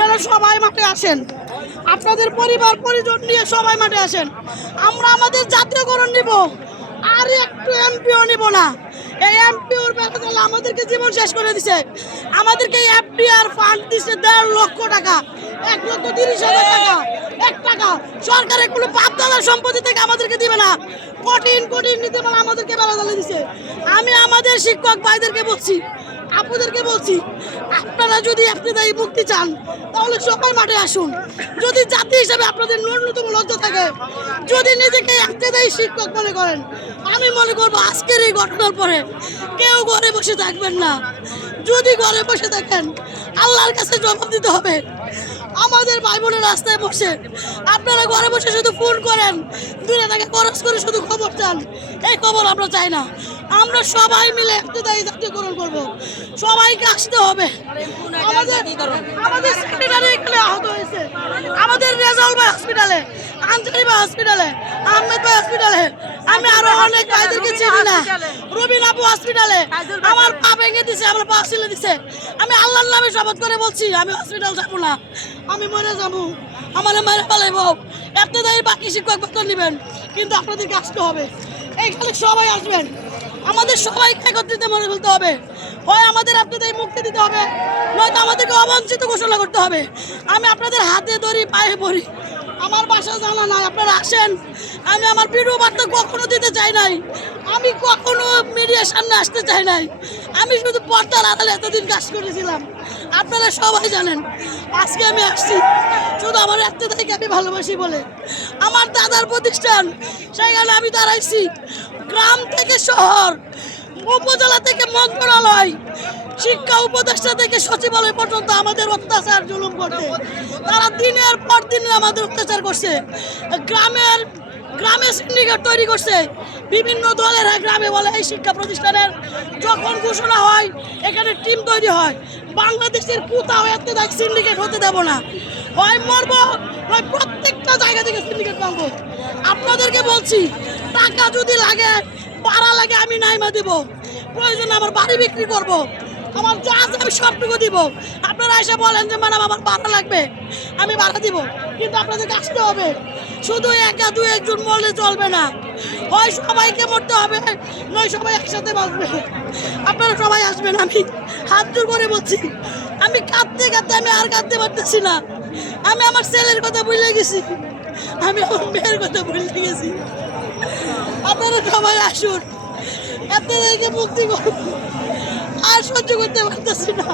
আপনারা সবাই মাঠে আসেন, আপনাদের পরিবার পরিজন নিয়ে সবাই মাঠে আসেন। আমরা আমাদের জাতীয়করণ নিব, আর একটু এমপিও নিব না। এই এমপিওর ব্যাপারে আমাদেরকে জীবন শেষ করে দিছে। আমাদেরকে এফডিআর ফান্ড দিচ্ছে 1.5 লক্ষ টাকা, 1,30,000 টাকা, 1 টাকা সরকারের কোনো বাপদাদার সম্পত্তি থেকে আমাদেরকে দিবে না। কঠিন কঠিন নীতিমালা আমাদেরকে বেলা জ্বালিয়ে দিছে। আমি আমাদের শিক্ষক ভাইদেরকে বলছি, আপুদেরকে বলছি, আপনারা যদি আপনাদের মুক্তি চান তাহলে সবাই মাঠে আসুন। যদি জাতি হিসেবে আপনাদের ন্যূনতম লজ্জা থাকে, যদি নিজেকে আপনাদের শিক্ষক মনে করেন, আমি মনে করবো আজকের এই ঘটনার পরে কেউ ঘরে বসে থাকবেন না। যদি ঘরে বসে থাকেন আল্লাহর কাছে জবাব দিতে হবে। আমাদের ভাই বোনের রাস্তায় বসে আপনারা ঘরে বসে শুধু ফোন করেন, 2 টাকা খরচ করে শুধু খবর চান, এই খবর আমরা চাই না। আমরা সবাই মিলে একটাই জাতীয়করণ করব, সবাইকে আসতে হবে। আমাদের সেক্রেটারি এখানে আহত হয়েছে, আমাদের রেজাউল ভাই হসপিটালে, আনসারি ভাই হসপিটালে, আহমেদ ভাই হসপিটালে, আমি আরো অনেক ভাইদেরকে চিনি না, রবিন আপু হসপিটালে, আমার পা ভেঙে দিছে, আমার পা ছিলে দিছে। আমি আল্লাহর নামে শপথ করে বলছি আমি হসপিটাল যাবো না, আমি মরে যাবো, আমার মেরে ফেলাইব। আপনাদের বাকি শিক্ষক বেতন নেবেন, কিন্তু আপনাদেরকে আসতে হবে। এইখানে সবাই আসবেন, আমাদের সবাইকে একত্রিত মনে ফেলতে হবে। হয় আমাদের আপনাদের মুক্তি দিতে হবে, নয়তো আমাদেরকে অবঞ্চিত ঘোষণা করতে হবে। আমি আপনাদের হাতে ধরি, পায়ে পড়ি, আমার বাসা জানা নাই, আপনারা আসেন। আমি আমার ভিডিও বার্তা কখনো দিতে চাই নাই, আমি কখনো মিডিয়ার সামনে আসতে চাই নাই, আমি শুধু পর্দার আড়ালে এতদিন কাজ করেছিলাম, আপনারা সবাই জানেন। আজকে আমি আসছি শুধু আমার একটাকে আমি ভালোবাসি বলে, আমার দাদার প্রতিষ্ঠান, সেখানে আমি দাঁড়াইছি। গ্রাম থেকে শহর, উপজেলা থেকে মন্ত্রণালয়, শিক্ষা উপদেষ্টা থেকে সচিবালয় পর্যন্ত আমাদের অত্যাচার জুলুম করতে, তারা দিনের পর দিন আমাদের অত্যাচার করছে। গ্রামে সিন্ডিকেট তৈরি করছে, বিভিন্ন দলের গ্রামে বলে এই শিক্ষা প্রতিষ্ঠানের যখন ঘোষণা হয় এখানে টিম তৈরি হয়। বাংলাদেশের কোথাও এত সিন্ডিকেট হতে দেব না, হয় মরবো, হয় প্রত্যেকটা জায়গা থেকে সিন্ডিকেট ভাঙবো। আপনাদেরকে বলছি, টাকা যদি লাগে, ভাড়া লাগে, আমি নাইমা দিব, প্রয়োজন আমার বাড়ি বিক্রি করব, আমার যা আছে আমি সবটুকু দিব। আপনারা এসে বলেন যে ম্যাডাম আমার ভাড়া লাগবে, আমি ভাড়া দিব, কিন্তু আপনাদেরকে আসতে হবে। শুধু একা 2-1 জন মরলে চলবে না, হয় সবাইকে মরতে হবে, নয় সবাই একসাথে বাঁচবে। আপনারা সবাই আসবেন, আমি হাত জোর করে বলছি। আমি কাঁদতে কাঁদতে আমি আর কাঁদতে পারতেছি না, আমি আমার ছেলের কথা ভুলে গেছি, আমি আমার মেয়ের কথা ভুলে গেছি। আপনারা সবাই আসুন, আপনাদেরকে মুক্তি করুন, আর সহ্য করতে পারতেছি না।